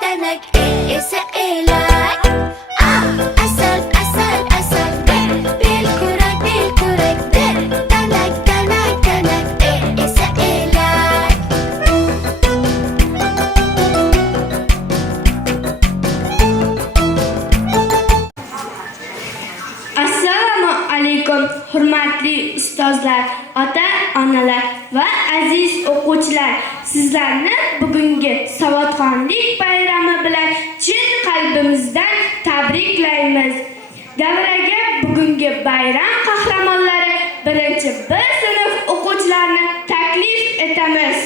denek ese elak. Ah, asal asal asal bil kurek denek ese elak. Assalomu alaykum hurmatli ustozlar, ota-onalar va aziz o'quvchilar. Sizlarni bugungi savodxonlik bayrami bilan chin qalbimizdan tabriklaymiz. Davraga bugungi bayram qahramonlari birinchi B sinf o'quvchilarini taklif etamiz.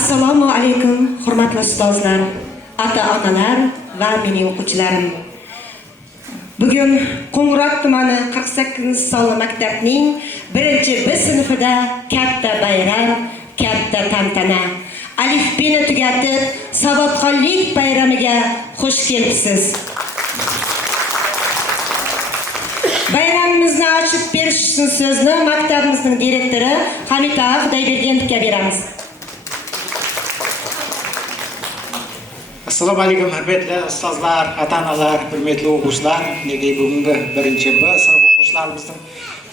Assalomu alaykum hurmatli ustozlar, ota-onalar va mening o'quvchilarim. Bugun Qo'ng'irot tumani 48-sonli maktabning 1-B sinfida katta bayram, katta tantana. Alifbeni tugatib, savodxonlik bayramiga xush kelibsiz. Bayramimizni ochib berish uchun so'zni maktabimizning direktori Hamida Xudoybergenovga beramiz. Assalomu alaykum hurmatli ustozlar, ota-onalar, hurmatli o'quvchilar. Nega bugungi 1-B sinf o'quvchilarimizning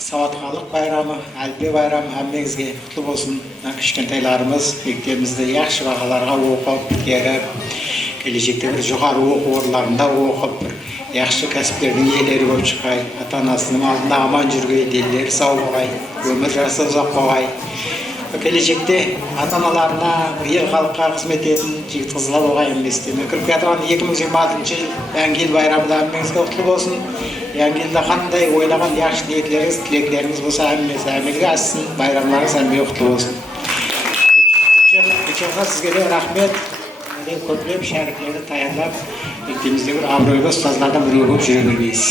savodxonlik bayrami, alifbe bayrami hammangizga qutlug' bo'lsin. Kichkintoylarimiz maktabimizda yaxshi baholarga o'qib, bitirib, kelajakda bir jo'xori o'quv o'rinlarida o'qib, yaxshi kasblarning egalari bo'lib chiqay, ota-onasining oldida omon yurgay, dillari sog' bo'lgay, umr jasi uzoq bo'lgay. Kelajakda ota-onalarga el xalqqa xizmat etsin, yigit qizlar bo'lgan istayman. 2026-yil yangi yil bayramida hammangizga qutlug' bo'lsin. Yangi yilda qanday o'ylagan yaxshi niyatlaringiz, tilaklaringiz bo'lsa hammangizga assin, bayramlaringiz hammaga qutlug' bo'lsin. Sizga rahmat. Ko'plab shariklarni tayyorlab, maktabimizda bir obro'li ustozlardan biri bo'lib yuraveramiz.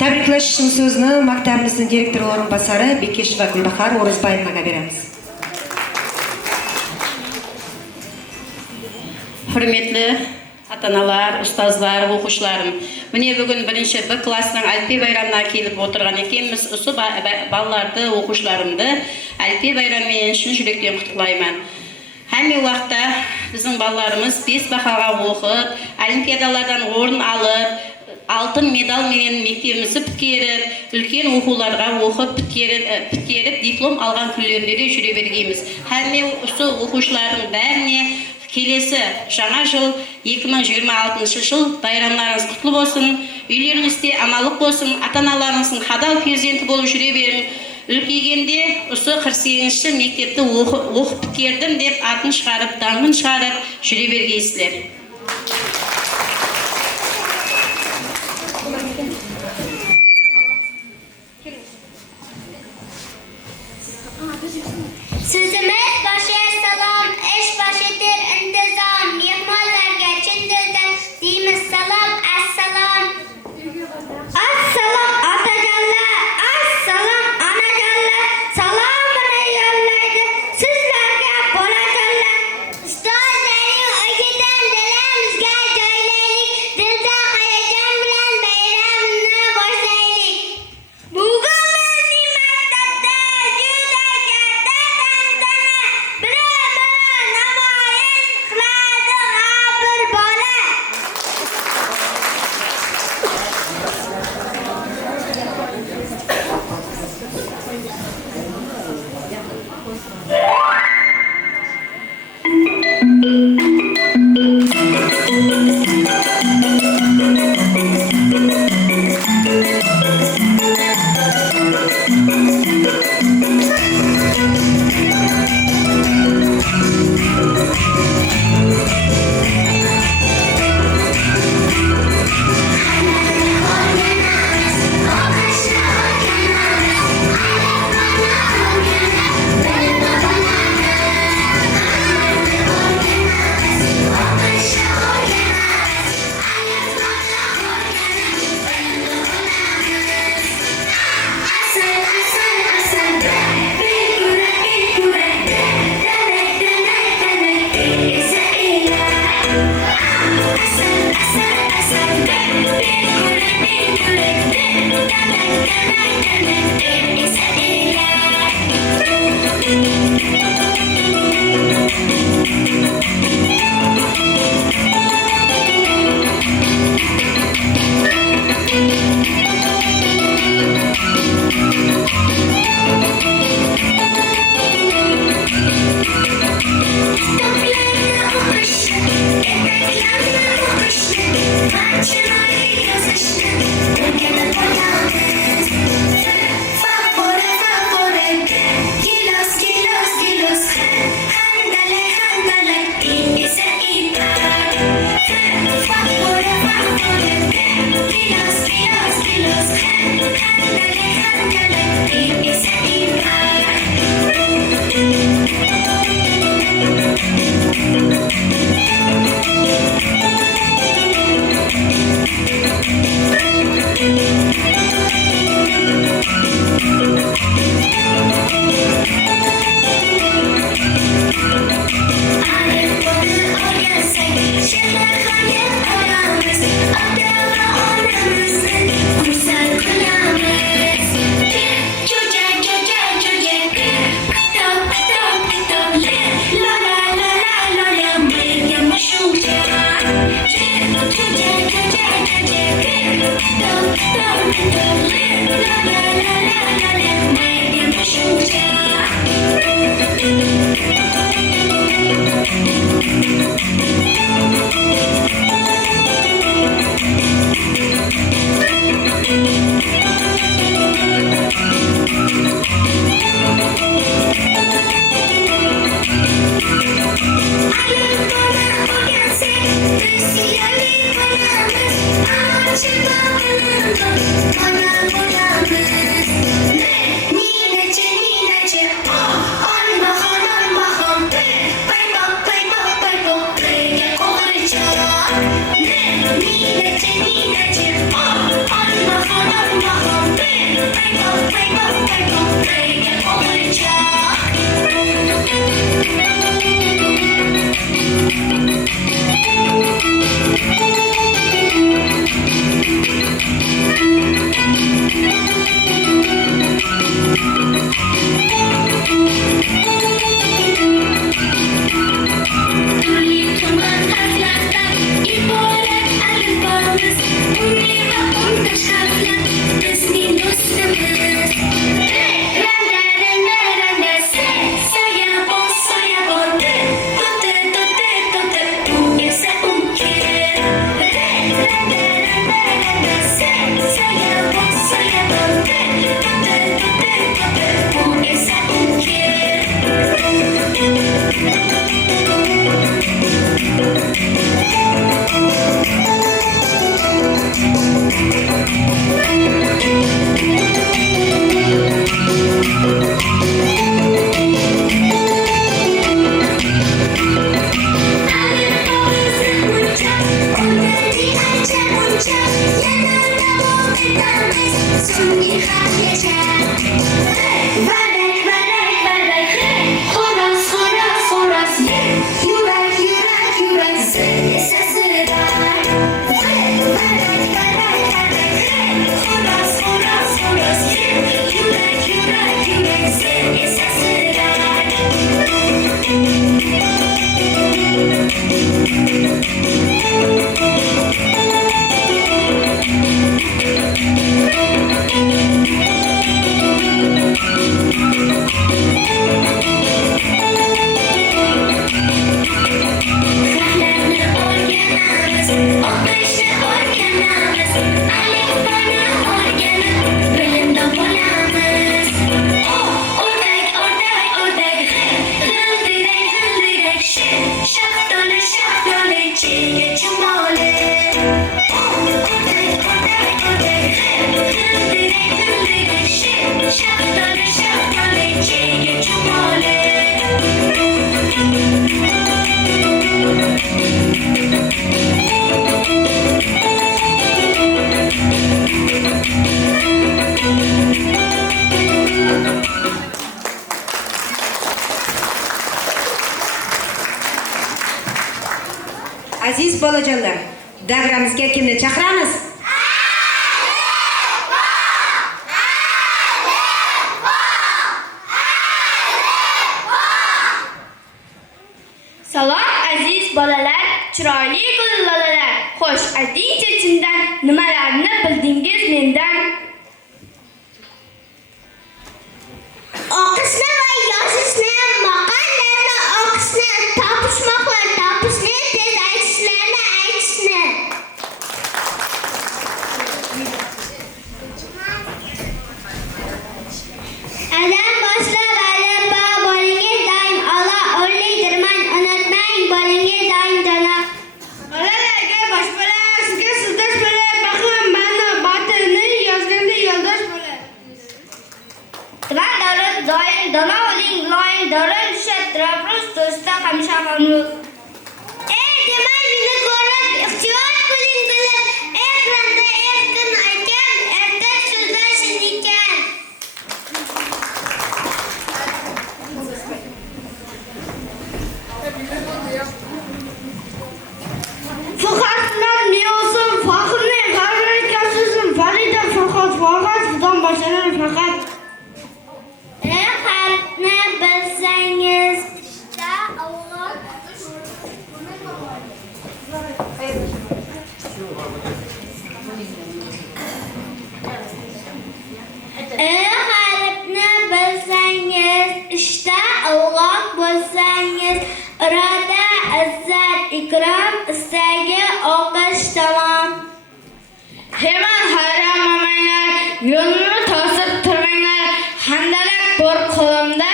Tabriklash uchun so'zni maktabimizning direktori o'rinbosari Bekeshova Gulbahor O'rozboyevaga beramiz. Hurmatli ota-onalar, ustozlar, o'quvchilarim. Mene bugun 1-B klassning alifbe bayramına kelib o'tirgan ekanmiz. O'sha bolalarni, o'quvchilarimni alifbe bayramiga shun yurakdan qutlayman. Hamma vaqtda bizning bolalarimiz 5 bahoga o'qib, olimpiadalardan o'rin olib, altın medal bilan maktabimizni bitirib, ulkan o'quvlarga o'qib bitirib, diplom olgan kunlarda yura berganmiz. Hamma o'sha o'quvchilarning barine kelesi жаңа жыл 2026 yıl bayramlarınız kutlu olsun, үйлеріңізде амалық болсын, ата-аналарыңыздың хадал перзенті болып жүре берің. Үлкейгенде осы 48-ші мектепті оқып бітердім деп атын шығарып, даңғын шығарып жүре бергейсіздер. Sözümüz başa salam, eş başıdır intizam. Mehmanlarga chin dildan deymiz salam, assalom. Assalom otajonlar, assalom onajonlar. Salomini yo'llaydi sizlarga bolajonlar. Ustozlarning o'zidan dilimizga joylaylik, dilda hayajon bilan bayramni boshlaylik. Bugun bizning maktabda Asal asal bolajonlar, davramizga kimni chaqiramiz? Salom aziz bolalar, chiroyli gullalalar. Xo'sh, ayting-chi, chindan nimalarni bildingiz mendan? O'qishni va yozishni, maqollarni o'qishni, topishni tez aytishni. Adam boshlab alifbo bo'lingiz doim Alloh o'rnaydirman, unutmang bo'lingiz doim janob. Bolalarga bosh bo'lar, sizga sirdosh bo'lar, baxil ma'no botilni yozganda yo'ldosh bo'lar. Tuman davlat doim dono bo'ling, loying dorin shatrafroz do'stda hamisha mamnun. Demak, meni ko'rib ixtiyor qiling bilib, ekranda erkin aytgan, erta so'zlashin ekan. Furqatdan Niyozim, Faxrning G'arbiy kasizim, Farida Furqat, Fidan boshlanar faqat. Harfni bilsangiz, ishda Alloh harfni bilsangiz, ishda Alloh bo'lsangiz, iroda, izzat, ikrom, istagi, o'qish tamom. Hemen hayron olmanglar, yo'lni to'sib turmanglar. Handalak bor qo'limda,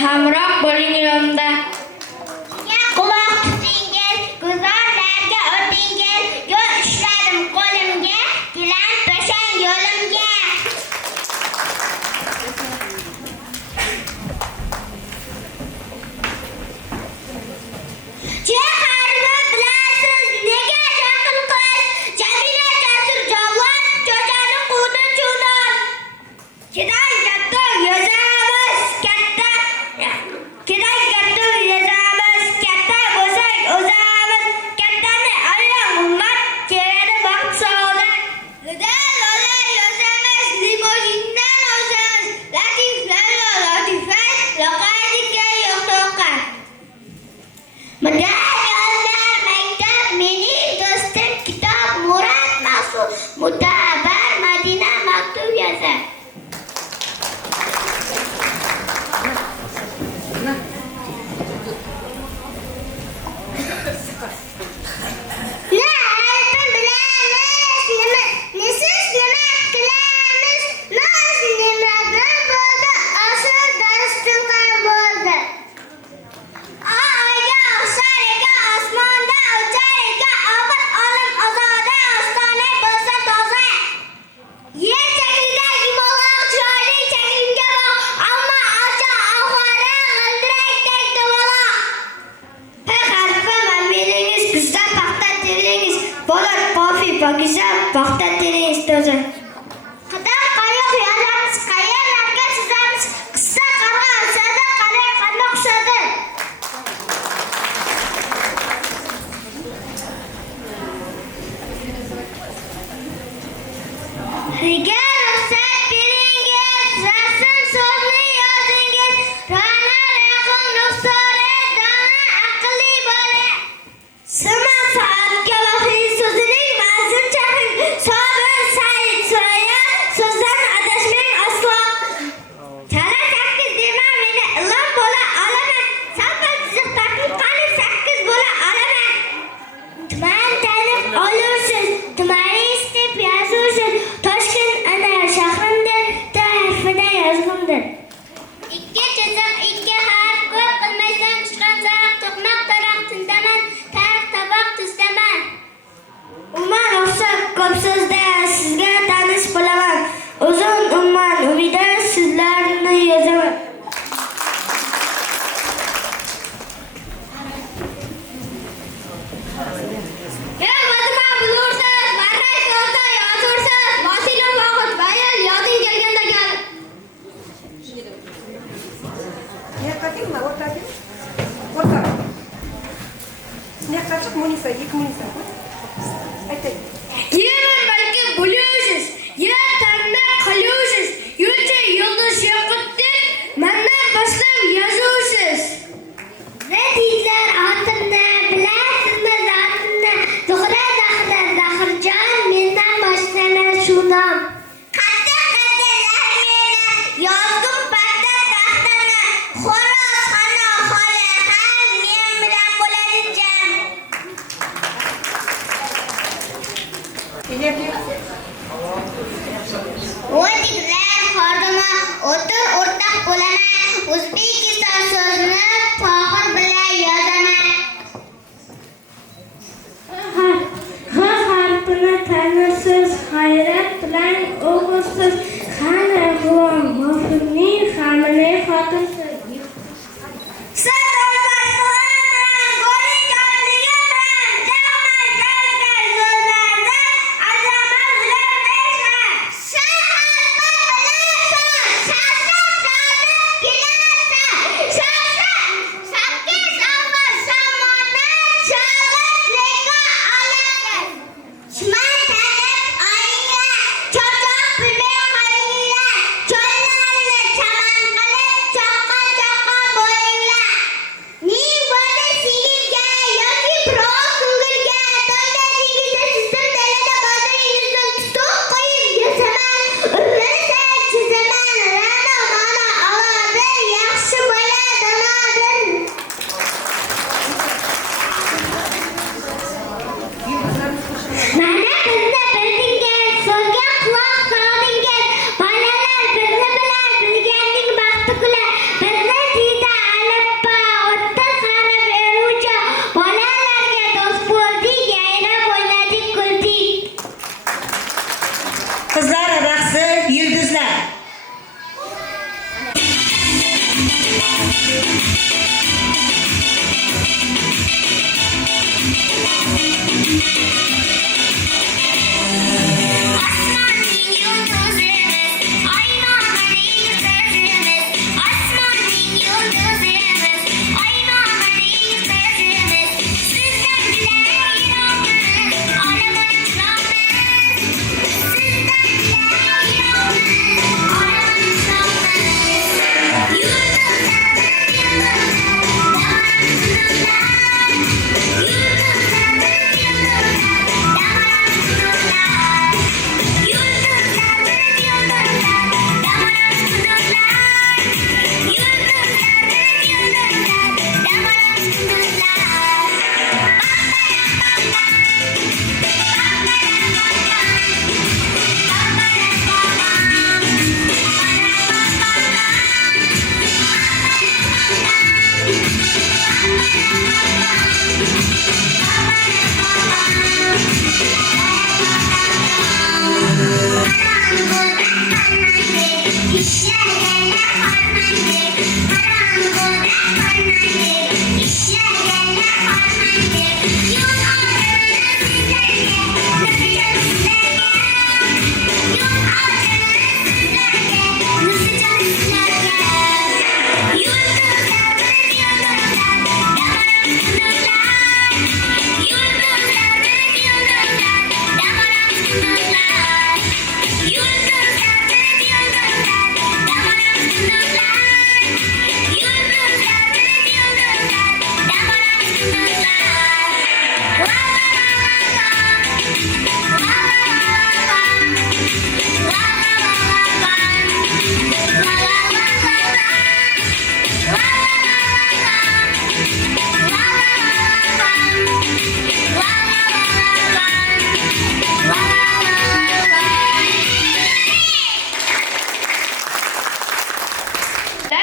hamroh bo'ling yonimda. Quloq tutingiz, guzorlarga o'tingiz, yo'l ishladim qo'limga, gilam to'shang yo'limga. Che harfi bilasiz, nega jaqil qiz, Jamila jasur javon, cho'chani quvdi chuvdon. Kedan katta yozamiz, katta bo'lsak o'zamiz, kattani aylang ummat, keladi baxt saodat. Lola yozamiz, limojindan o'zamiz, latifat, loqaydikka yo'q to'qat. Mudayyorlar maktab, mening do'stim kitob, Murad Maqsud, Mutabar Madina maktub yozar. Pakiza paxta teringiz toza. Qadam qayoq yozamiz, qayerlarga chizamiz, qissa qarg'a usadi, qalay qandoq usadi. Riga ruxsat beringiz, rasm so'zni yozingiz, Ra'no yaqin ruxsore, dona aqlli bola. Sima soatga vahiy so'zining mazmun chaqing, Sobir Said Soya, so'zdan adashmang aslo. Chala 8 dema meni ilon bo'la olaman, salqin chiziq taqib qani 8 bo'la olaman. Tuman tanib olursiz, tumani istib yozursiz, Toshkent ana shahrimdir, tarifida yozg'imdir. Ikki chiziq, ikki harf, ko'p qilmaysan chiqqan zaraq, to'qmoq taroq tindaman, tariq taboq tuzdaman. Umar ruxsat ko'p so'zda sizga tanish bo'laman, uzun umman umida sizlarni yozaman. Yemin balki biliyorsunuz. Ya tanda kalıyorsunuz. Yurtça yıldız yakıttır. Benden başlam yazıyorsunuz. Ne deydiler altında? Bilersiniz altında. Doğru dahırcan benden başlanan şunam. Katta katteler meni. Yazgın patta tahtana. Horoz hana hale. Hem men bilen bo'lanicam. O'zbeklar xodimi o'tir o'rtaq bo'laman. O'zbekiston so'zini Tohir bilan yozaman. Ha harfini tanisiz, hayrat bilan o'qisiz. Qani buvam mofimning hamini xotinsiz. Qizlar raqsi yulduzlar. Asmanning yulduzimiz, aynoqning qizimiz. Asmanning yulduzimiz, aynoqning qizimiz. Sizdan bilan yiroqmiz, olaman chiroqmiz. Sizdan bilan yiroqmiz, olaman chiroqmiz.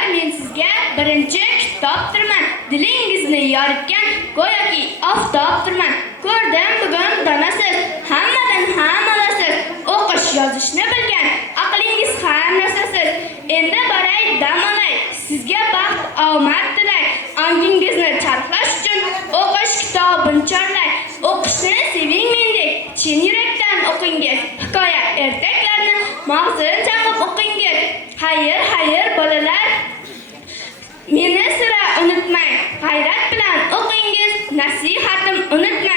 Men sizga birinchi kitobdirman. Dilingizni yoritgan go'yoki oftobdirman. Ko'rdim bugun donasiz, hammadan ham olasiz. O'qish yozishni bilgan, aqlingiz ham narsasiz. Endi boray dam olay, sizga baxt omad tilay. Ongingizni charxlash uchun o'qish kitobini chorlay. O'qishni seving mendek, chin yurakdan o'qingiz. Hikoya ertaklarni mag'zin chaqib o'qingiz. Xayr, xayr bolalar. Meni sira unutmang. G'ayrat bilan o'qingiz, nasihatim unutmang.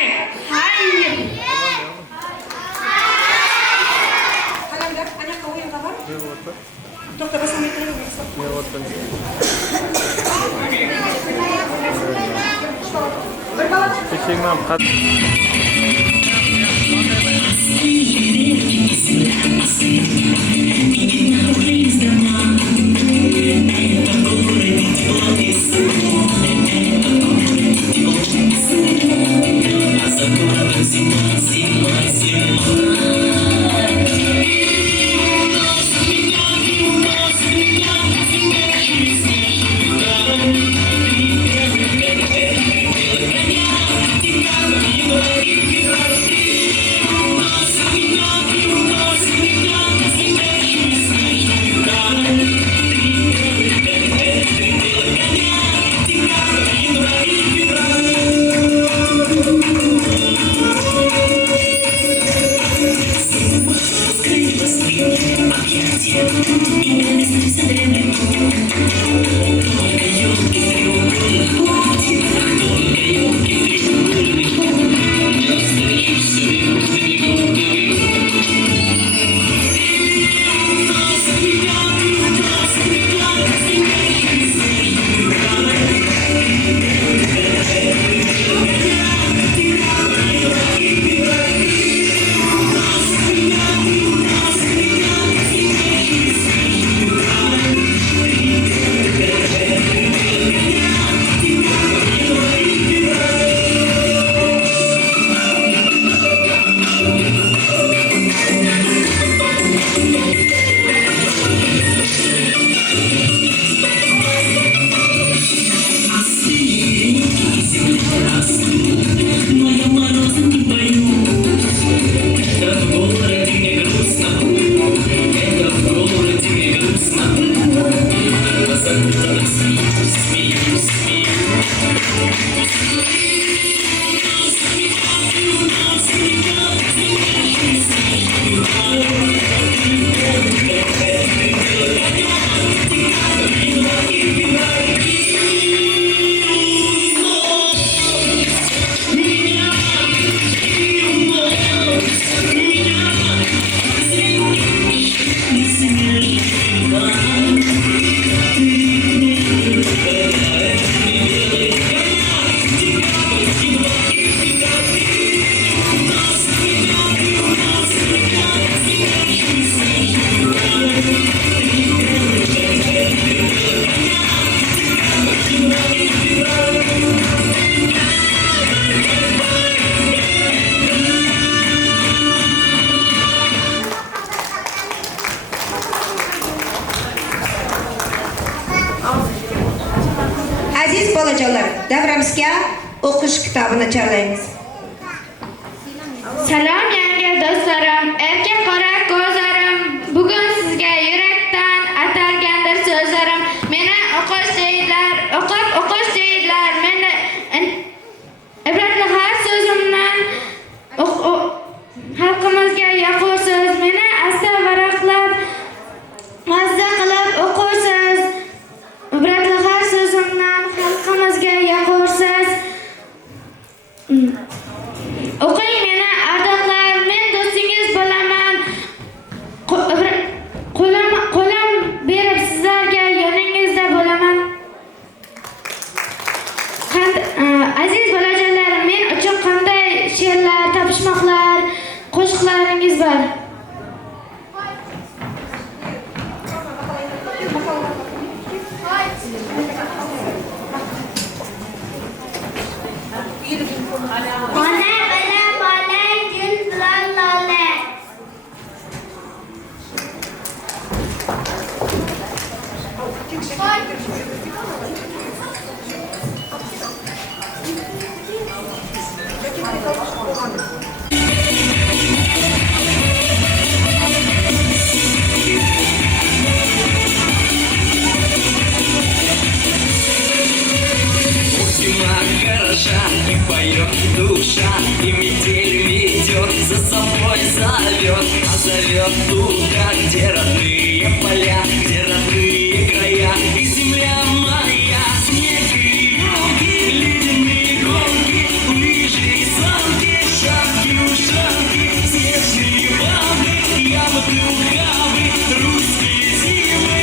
Aziz bolajonlar, davramizga o'qish kitobini chorlaymiz. Salom yangi do'stlarim, erka qora ko'zlarim, bugun sizga yurakdan atalgandir so'zlarim. Meni o'qish deydilar, o'qish deydilar. Meni ibratli har so'zimdan xalqimizga yoqursiz. Meni asta varaqlab, mazza qilib o'qursiz. Ibratli har so'zimdan xalqimizga yoqursiz. O'qing meni ardoqlar, men do'stingiz bo'laman. Qo'lim berib sizlarga yoningizda bo'laman. Aziz bolajonlarim, men uchun qanday she'rlar, topishmoqlar, qo'shiqlaringiz bor? Ona bilan bolang, gul bilan lola. Зима хороша, и поет душа, и метель метет, за собой зовет, а зовет туда, где родные поля, где родные края, и земля моя, снег и елки, ледяные горки, лыжи и санки, шапки, ушанки, снежные бабы, ямы, ухабы, русские зимы,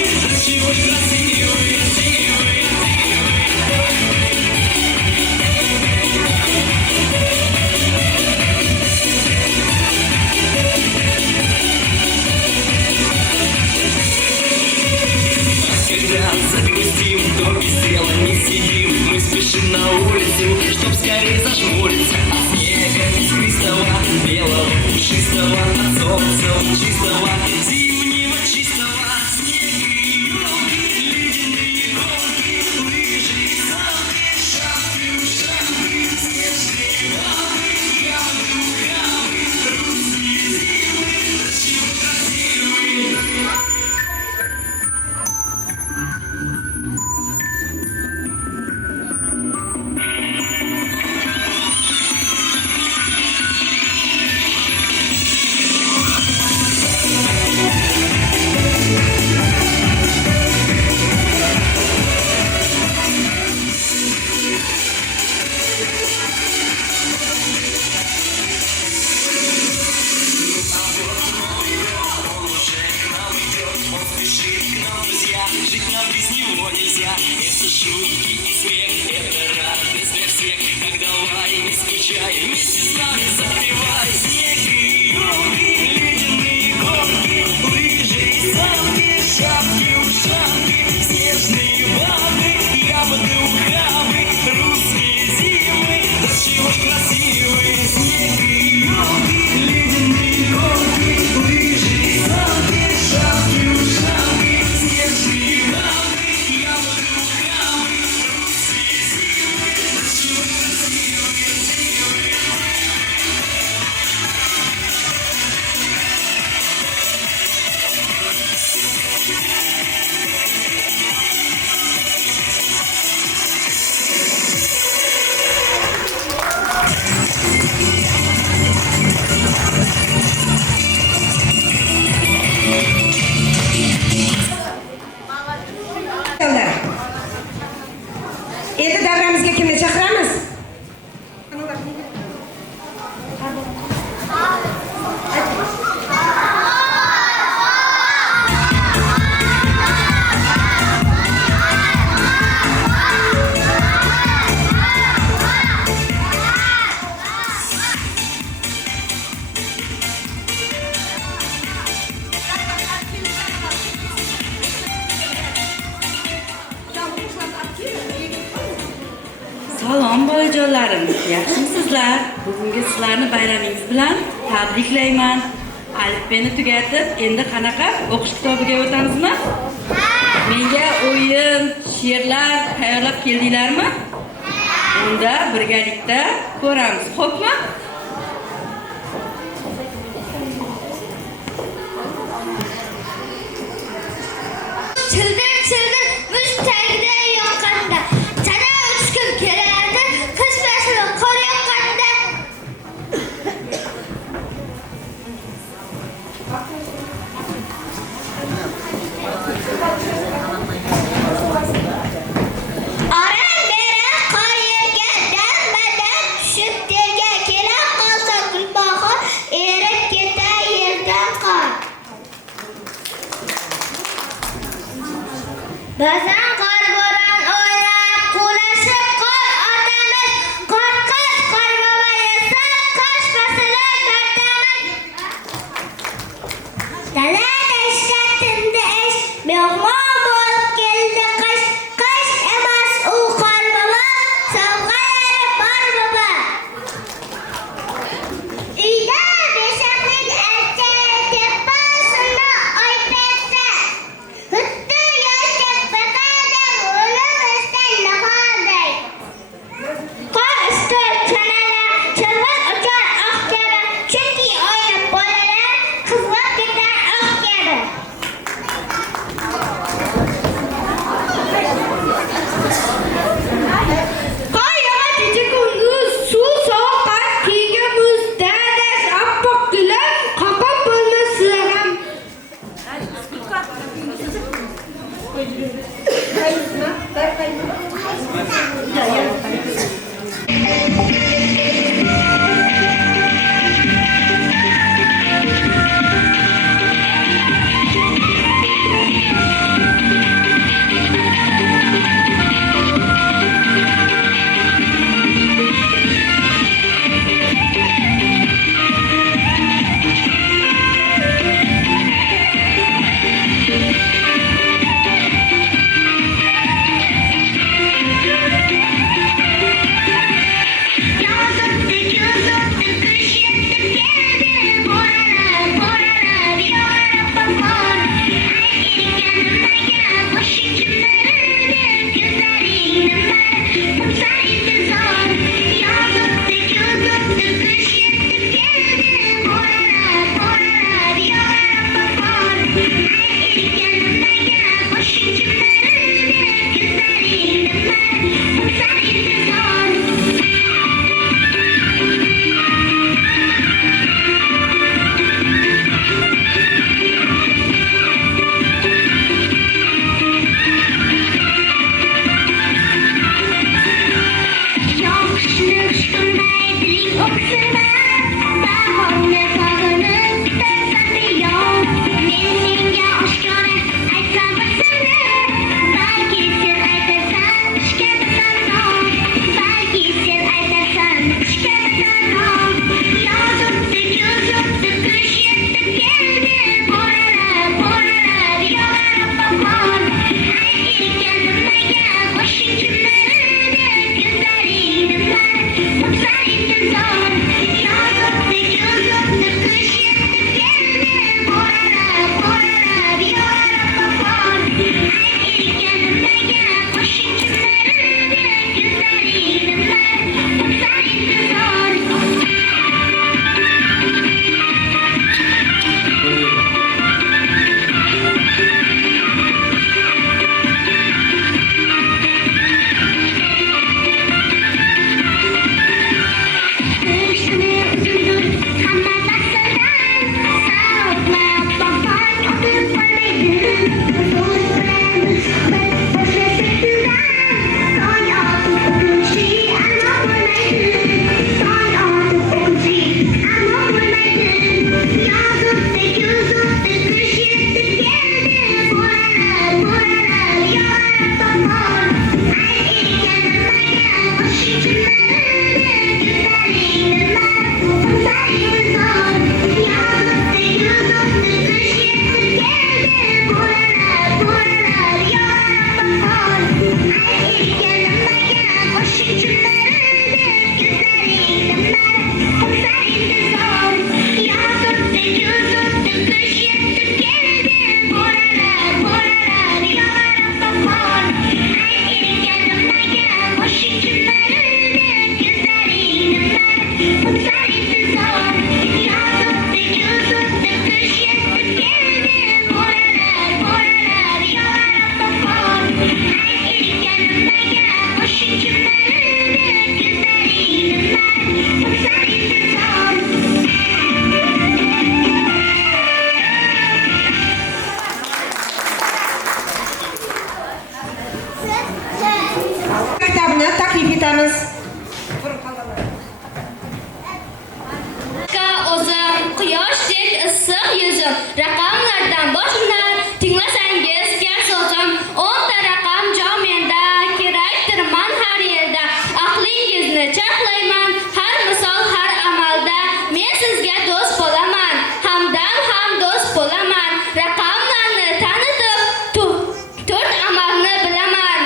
нельзя, загрустим, то без дела не сидим. Мы спешим на улицу, чтоб скорее зажмуриться. От снега искристого, белого, пушистого, от солнца чистого, зимнего чистого. Снег и елки, ледяные горки, лыжи, санки, шапки, ушанки, снежные бабы, ягоды, ухабы, русские зимы, до чего красивые. Жить нам без него нельзя. Это шутки и смех, это радость для всех. Так давай, не скучай, вместе с нами запевай. Снег и елки, ледяные горки, лыжи, санки, шапки, ушанки, снежные бабы, ягоды, ухабы, русские зимы, до чего ж красивые. Снег и елки, ледяные горки, лыжи, санки, шапки, ушанки, снежные бабы, ягоды, ухабы, русские зимы, до чего ж красивые. Endi davramizga kimni chaqiramiz? Salom bolajonlarim, yaxshimisizlar? Bugungi sizlarni bayramingiz bilan tabriklayman. Alifbeni tugatib, endi qanaqa o'qish kitobiga o'tamizmi? Menga o'yin, she'rlar tayyorlab keldinglarmi? Unda birgalikda ko'ramiz, xo'pmi? Childir childir mush tagida yoqqanda, sana uchkim kelardi, qish fasli qor yoqqanda. Aran-beran qor yerga dam-badam tushib terga kela qolsa gulbahor, erib ketar yerdan qor. Ba'zan qor bo'ron o'ynab qulashib qor otamiz, qo'rqish qor bobo yasab qish fasli tortamiz. Dalada ishlatindi ish, mehmon bo'lib keldi qish, qish emas u qor bobo, sovg'alari bor bobo. Uyda beshaklik archa tepasini oypetdi. Hutdi yoshlik baqadan o'limizdan nahoday. Qor ustol chanalar, chirg'in uchar oq kabi, chunki oyim bolalar qizg'ib ketar oq kabi. Qor yog'adi kunduz, suv sovuqqan, kiyga muz, dadash oppoq gilam, qoqib bo'lmas sizlar ham. o'tamiz. O'zim quyoshdek issiq yuzim, raqamlardan boshlar tinglasangiz kel so'zim, 10 ta raqam jon menda, kerakdir man har yerda, aqlingizni chaqlayman, har misol har amalda, men sizga do'st bo'laman, hamdam ham do'st bo'laman, raqamlarni tanitib, 4 amalni bilaman.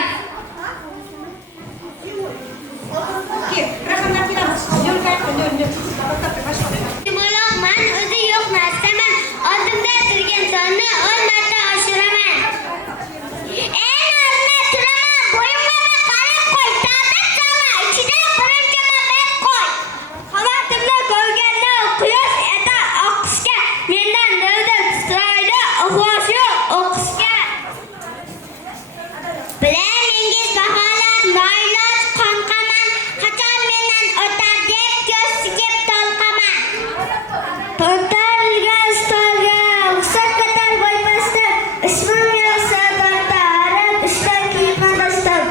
Mo'loqman, o'zi yo'q narsaman. Oldimda turgan sonni 10 marta oshiraman. Eng o'rnida turaman, bo'yimga qarab qo'y. Ta'bir solma, ichida birinchima bet qo'y. Qamatimni ko'rganda quyosh edi oqishga, mendan dilda titraydi ixlos yo'q o'qishga. Bilamingiz baholab noiloj qonqaman, qachon mendan o'tar deb ko'z tikib tolqaman. Ko'tarilgan stolga ruxsat ko'tar boypasda, ismim yozsa dartarib ishdan kiyman dastam.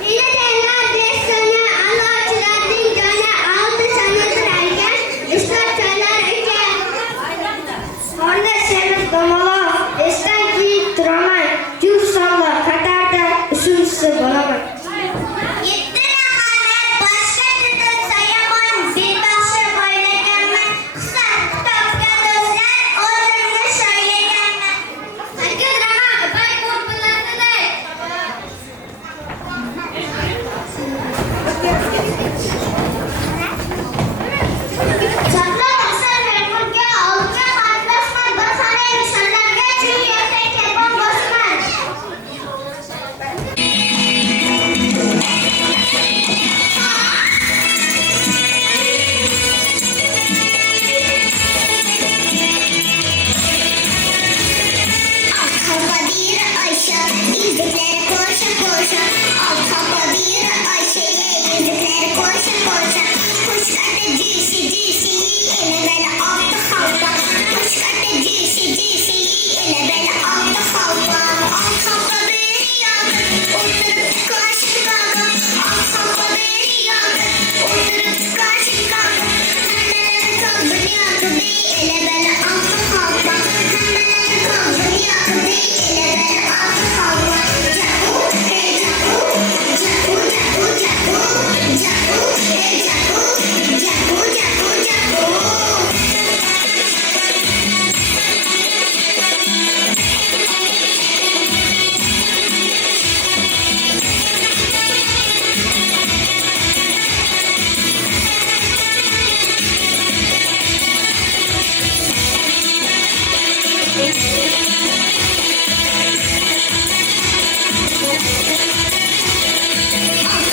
Meni denglar bersana a'lochilarning joni 6 sanodir ekan, ishlab saylar ekan. Qorda semiz domaloq, esdan kiyib turaman, juv solma qatarda uchinchisi bo'laman. Yetti raqamlar boshqa tilda sayamon, betoqshi boylaganman, qisqa kitobga do'stlar o'zimni shoylaganman. 8 raqam ipak qo'rqiladiday. Chaqla qasar memurga olga qatnashman, bir xonang nishonlarga chuv yasang kelbon bosman. Halka bir Ayşe, yüzükleri koşa koşa. Halka bir Ayşe, yüzükleri koşa koşa. Kuşlarda cüsi cüsi, ele böyle altı halka. Kuşlarda cüsi cüsi, ele böyle altı halka. Halka bir yandı, oturup karşı kaldı. Halka bir yandı, oturup karşı kaldı. Hemen kalbin yandı, ele böyle altı halka. Hemen kalbin yandı, ele böyle altı halka. Caku, hey caku, caku caku caku, caku, hey caku, caku caku caku.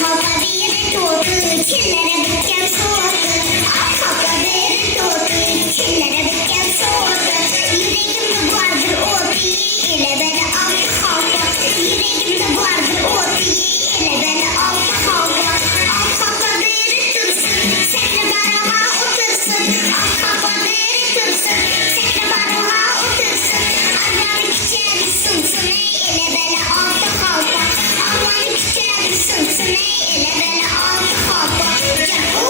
Halka bir totu, çillere bitken soğudu. Halka bir totu, çillere bitken soğudu. Yüreğimde vardır o değil, ile beni altı halka. Yüreğimde vardır o değil, ile beni altı halka. Halka bir tursun, sekre baraha otursun. Halka bir tursun, sekre baraha otursun. Allah'ın küçüğe sunsun, ile beni altı halka. Allah'ın küçüğe sunsun, ile beni altı halka. Caku,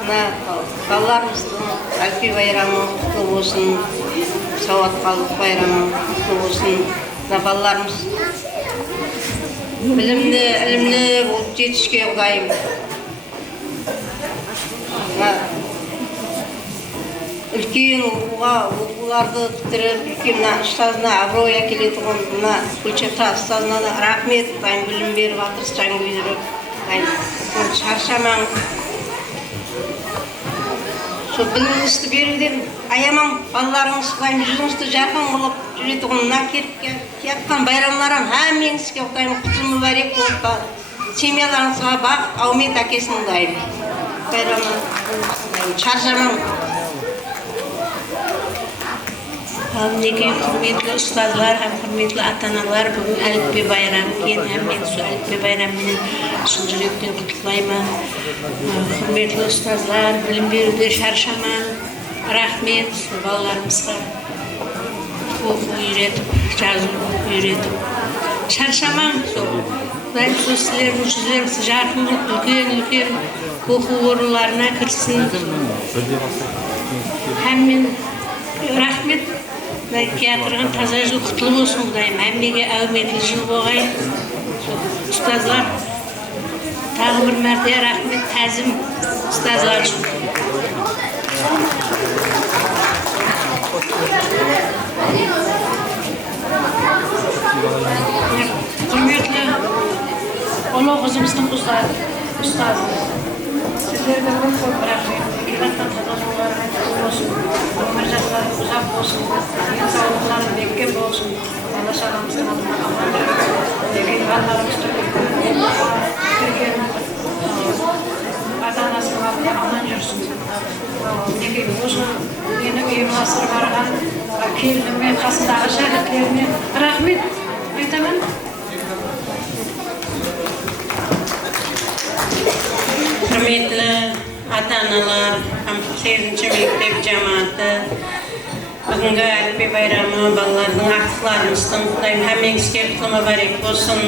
Мына балаларымыздың әлпи байрамы құтты болсын, сауатқалық байрамы құтты болсын. Мына балаларымыз білімді, ілімді болып жетішке Құдайым. Үлкен оқуларды бітіріп, үлкен ұстазына абырой әкелетұғын мына Гүлчата ұстазына да рахмет, білім беріп атырыс жаң көйдіріп, шаршамаң. Сол біліміңізді беруден аямаң, балаларыңыз жүзіңізді жарқын қылып жүретұғын мына кеткен байрамларың әмеңізге құтыл мүбәрек болып, семьяларыңызға бақ, аумет әкесін ұдайым. Байрамы шаршамаң. Мінекей құрметлі ұстазлар, құрметлі ата-аналар, бүгін әліппе байрамы екен, мен сол әліппе байрамымен шын жүректен құттықтаймын. Құрметлі ұстазлар, білім беруде шаршамаң, рахмет балаларымызға. Оқу үйретіп, жазу үйретіп, шаршамаң сол. Құдайым сол сіздердің жүздеріңіз жарқын болып, үлкен оқу орындарына кірсін. Әммен рахмет. Театрған таза жыл құтылы болсын Құдайым, әммеге әуметлі жыл болғай. Ұстазлар, тағы бір мәрте рахмет, тәзім ұстазлар үшін. Құрметлі ұлы қызымыздың ұстазы. Сіздерге көп рахмет. Келаттан таза жолларға болсын. Өмір жастары ұзақ болсын. Денсаулықтары бекем болсын. Алла шағамыздың адына аман жүрсін. Деген балаларымызды көрген ата-анасының адына аман жүрсін. Неге осы мені ұйымдастырып барған келінім мен қасындағы шәкірттеріме рахмет айтамын. Құрметлі ата-аналар, 8-ші мектеп жамағаты, бүгінгі әліппе байрамы балалардың артықларымыздың Құдайым әмеңізге құтылы мүбәрек болсын.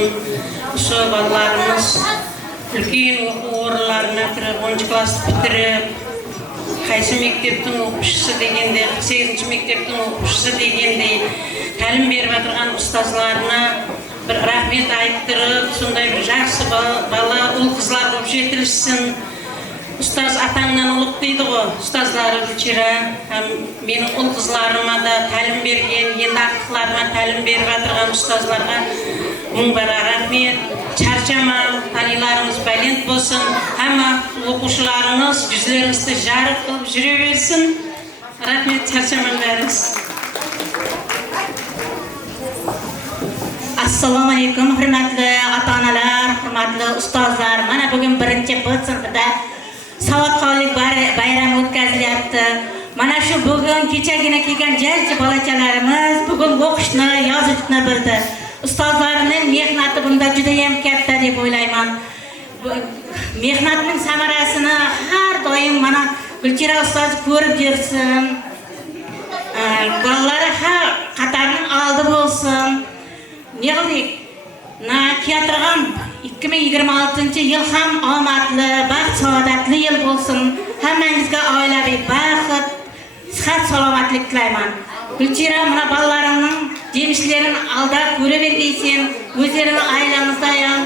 Осы балаларымыз үлкен оқу орындарына кіріп, 10 класты бітіріп, қайсы мектептің оқушысы дегенде, 8-ші мектептің оқушысы дегенде тәлім беріп отырған ұстазларына бір рахмет айттырып, сондай бір жақсы бала ұл-қызлар болып жетілсін. Ұстаз атаңнан ұлық дейді ғой, ұстазлары Гүлчира. Менің ұл-қызларыма да тәлім берген, енді артықларыма тәлім беріп отырған ұстазларға мың бара рахмет. Шаршама, талиларыңыз бәлент болсын, әмі оқушыларыңыз жүзлеріңізді жарық қылып жүре берсін. Рахмет, шаршамаң бәріңіз. Assalomu alaykum, hurmatli ota-onalar, hurmatli ustozlar. Mana bugun birinchi B sinfida savodxonlik bayrami o'tkazilyapti. Mana shu bugun kechagina kelgan jajji bolachalarimiz bugun o'qishni, yozishni bildi. Ustozlarning mehnati bunda juda ham katta deb o'ylayman. Mehnatning samarasini har doim mana Gulchira ustoz ko'rib yursin. Bolalari har qatorning oldi bo'lsin. Neqildik? Teatrgan 2026-yil ham omadli, baxt saodatli yil bo'lsin. Hammangizga oilaviy baxt, sihat, salomatlik tilayman. Gulchira, mana bolalaringning jemishlarini aldab ko'ravergaysen, o'zlaring oilangizda ham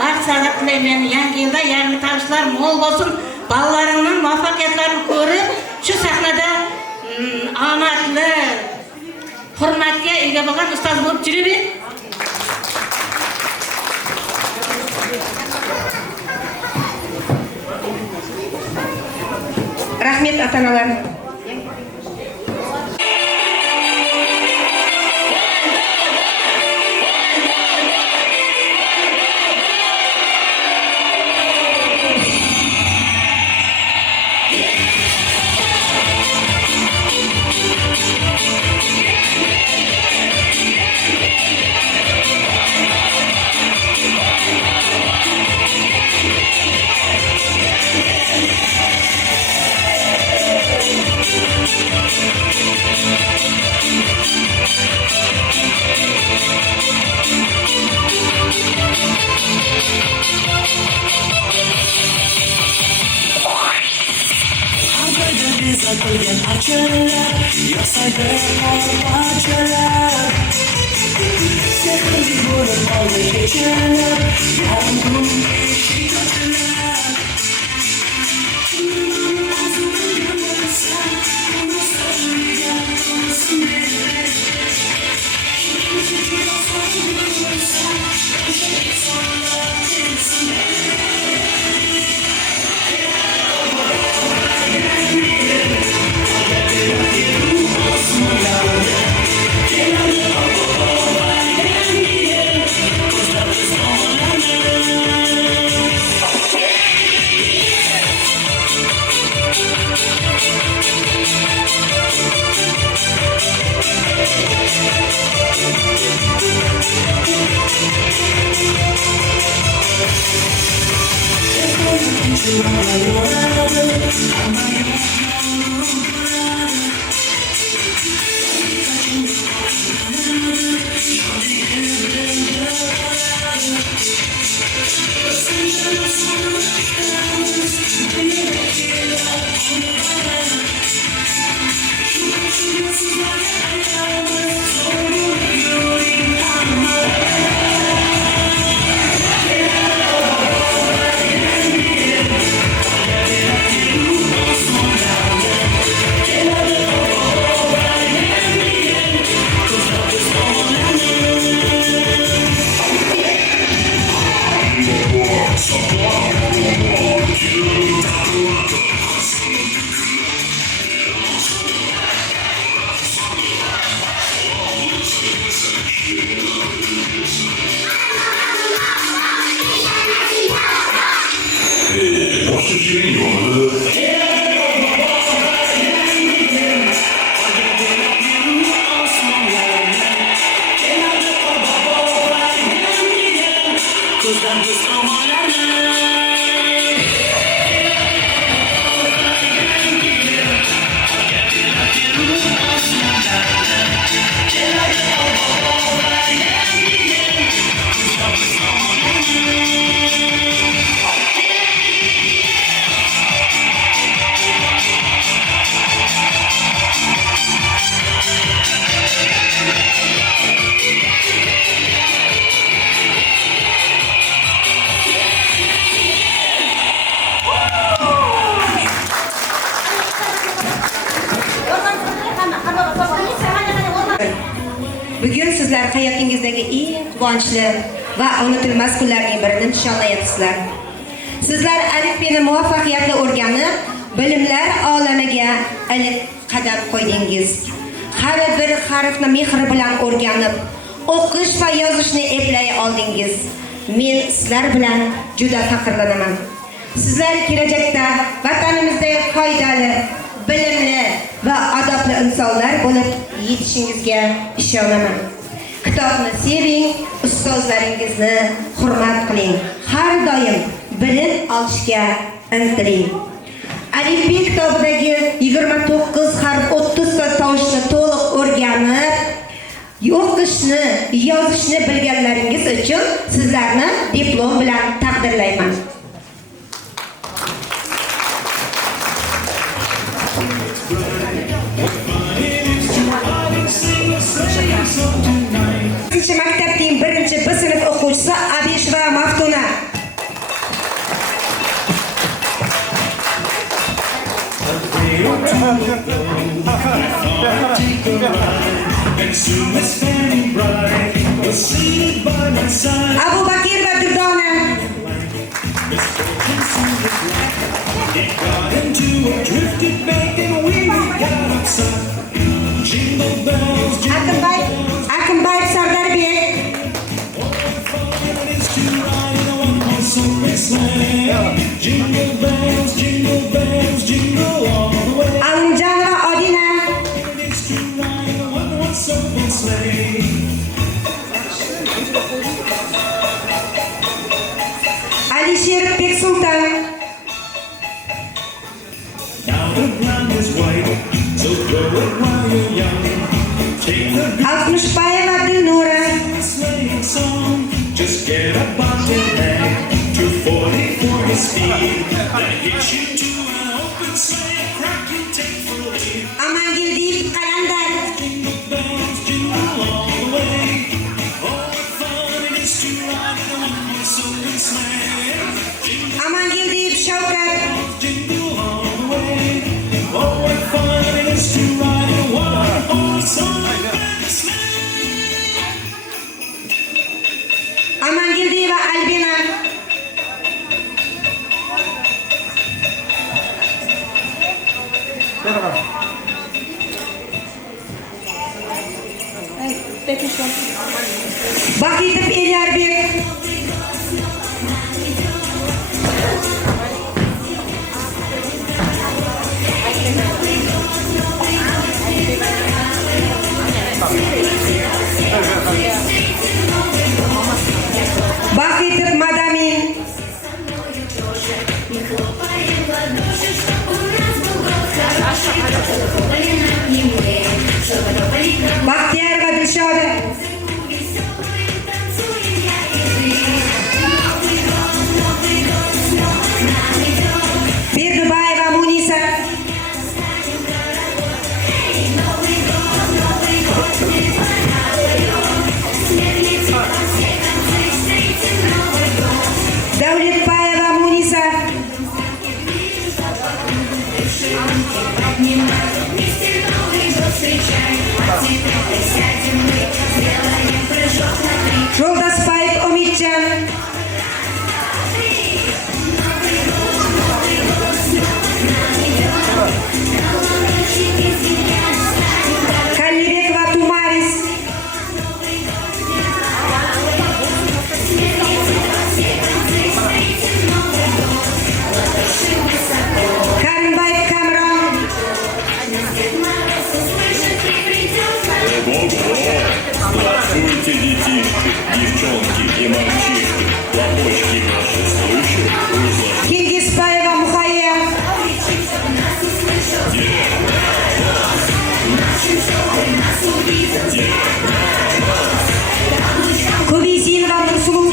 baxt saodat tilayman. Yangi yilda yangi tovushlar mo'l bo'lsin. Bolalaringning muvaffaqiyatlarini ko'rib, shu sahnada omadli, hurmatga ega bo'lgan ustoz bo'lib yuraver. Rahmet ata-onalar. Satilgan archalar Yoqsaydi qorbachalar Sehrli bo'lib oldi kechalar Yarim eshik ochilar Bugun sizlar hayotingizdagi eng quvonchli va unutilmas kunlarning birini nishonlayapsizlar. Sizlar alifbeni muvaffaqiyatli o'rganib, bilimlar olamiga ilk qadam qo'ydingiz. Har bir harfni mehr bilan o'rganib, o'qish va yozishni eplay oldingiz. Men sizlar bilan juda faxrlanaman. Sizlar kelajakda vatanimizda qoidali, bilimli va adabli insonlar bo'lib yetishingizga ishonaman. Kitobni seving, ustozlaringizni hurmat qiling. Har doim bilim olishga intiling. Alifbe kitobidagi 29 harf 30 ta tovushni to'liq o'rganib, o'qishni, yozishni bilganlaringiz uchun sizlarni diplom bilan taqdirlayman. Maktabning 1-B sinf o'quvchisi Abishva Maftuna. Abu Bakir va Durdona. Akınbay Sardarbek. Alımcanova Odina. Alisher Beksultan. Altmışbayeva Dilnura. Just get up on the leg, 240 for the speed. That gets you to an open sleigh, crack you take for Bakitov Elyarbek. Bakitov Madamin. Baxtiyorova Dilshoda. Berdubayeva Munisa. Davletbayeva Munisa. Жолдасбаев Умитжан. Калибекова Тумарис. Каримбаев Камрон. Здравствуйте, детишки, девчонки и мальчишки, лапочки наши слышат, Кингисбаева Мухая. Кубизинова Нурсулу.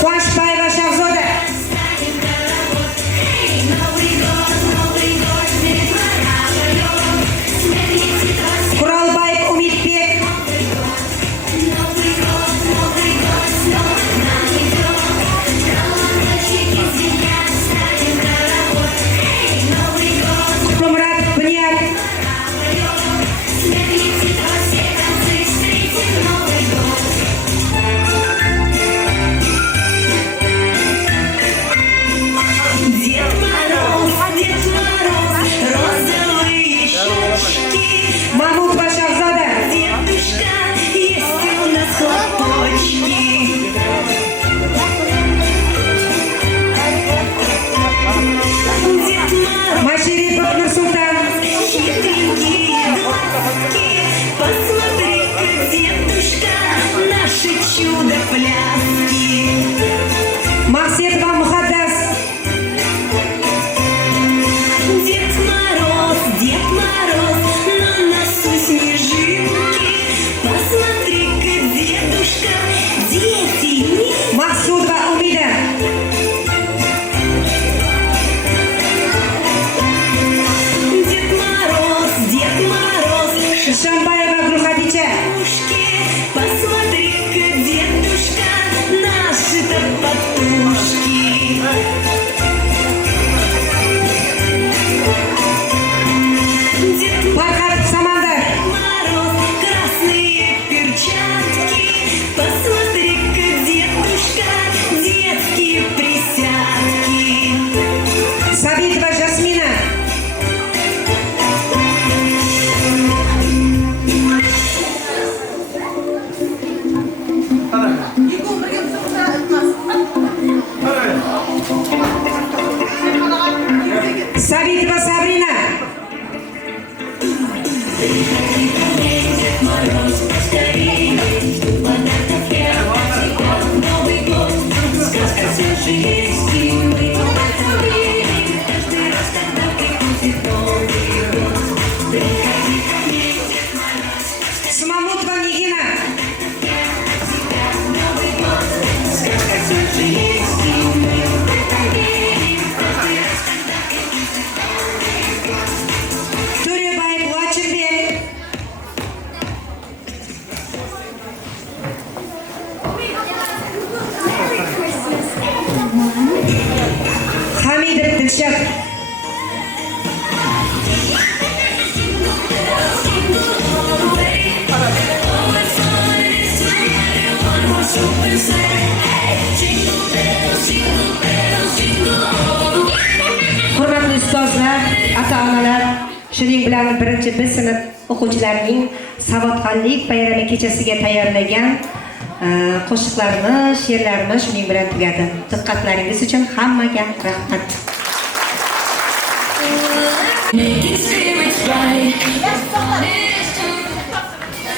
Куанышбаева Шахзода. Куралбаев Умитбек. Куплумурат Буняк. Дед Мороз, розовые щечки, Мамутова Шахзода. дедушка, есть у нас хлопочки. Дед Мороз, Маширипов Нурсултан. хитренькие глазки, посмотри-ка, дедушка, наши чудо-пляски. Махсетова Мухаддас. Дед Мороз, на носу снежинки, посмотри-ка, дедушка, дети, Махсудова Умида. Дед Мороз, Шишанбаева Грухадича. шишки, посмотри-ка, дедушка, наши-то потушки. Пархат Самандар. Мороз, красные перчатки, посмотри-ка, дедушка, детские присядки. Сабитова Жасмина. Сабитова Сабрина. Самомутова Нигина. Туребаев Лачинбек. Хамидов Дилшод. ota-onalar, shuning bilan birinchi B sinf o'quvchilarining savodxonlik bayrami kechasiga tayyorlagan qo'shiqlarimiz, she'rlarimiz shuning bilan tugadi. Diqqatlaringiz uchun hammaga rahmat. Make it seem it's right.